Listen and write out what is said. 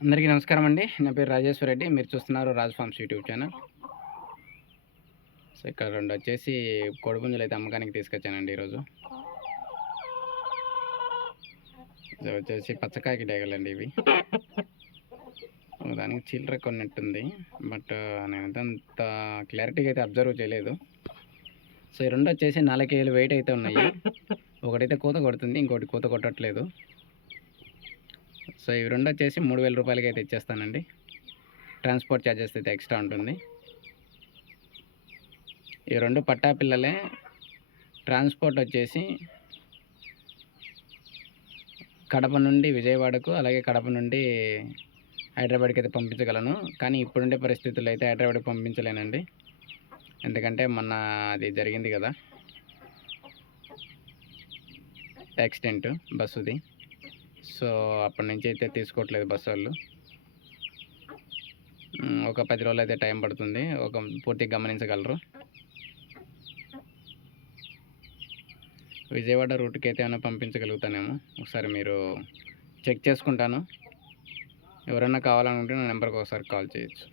అందరికీ నమస్కారం అండి. నా పేరు రాజేశ్వర్ రెడ్డి. మీరు చూస్తున్నారు Raj forms YouTube channel. So ఇక్కడ 2 వచ్చేసి కోడిపుంజులు అయితే అమ్మకానికి తీసుకొచ్చానండి ఈరోజు. సో వచ్చేసి పచ్చకాకి డేగలండి ఇవి. దానికి చిల్లర కొన్నట్టుంది, బట్ నేనైతే అంత క్లారిటీగా అయితే అబ్జర్వ్ చేయలేదు. సో ఈ 2 వచ్చేసి 4 కేజీలు వెయిట్ అయితే ఉన్నాయి. ఒకటైతే కూత కొడుతుంది, ఇంకోటి కూత కొట్టట్లేదు. సో ఇవి 2 వచ్చేసి 3000 రూపాయలకి అయితే ఇచ్చేస్తానండి. ట్రాన్స్పోర్ట్ ఛార్జెస్ అయితే ఎక్స్ట్రా ఉంటుంది. ఈ 2 పట్టా పిల్లలే. ట్రాన్స్పోర్ట్ వచ్చేసి కడప నుండి విజయవాడకు, అలాగే కడప నుండి హైదరాబాద్కి అయితే పంపించగలను. కానీ ఇప్పుడుండే పరిస్థితుల్లో అయితే హైదరాబాద్కి పంపించలేనండి, ఎందుకంటే మొన్న అది జరిగింది కదా, యాక్సిడెంట్ బస్సుది. సో అప్పటి నుంచి అయితే తీసుకోవట్లేదు బస్సు వాళ్ళు. ఒక 10 రోజులు అయితే టైం పడుతుంది, పూర్తిగా గమనించగలరు. విజయవాడ రూట్కి అయితే ఏమైనా పంపించగలుగుతానేమో, ఒకసారి మీరు చెక్ చేసుకుంటాను. ఎవరైనా కావాలనుకుంటే నా నెంబర్కి ఒకసారి కాల్ చేయొచ్చు.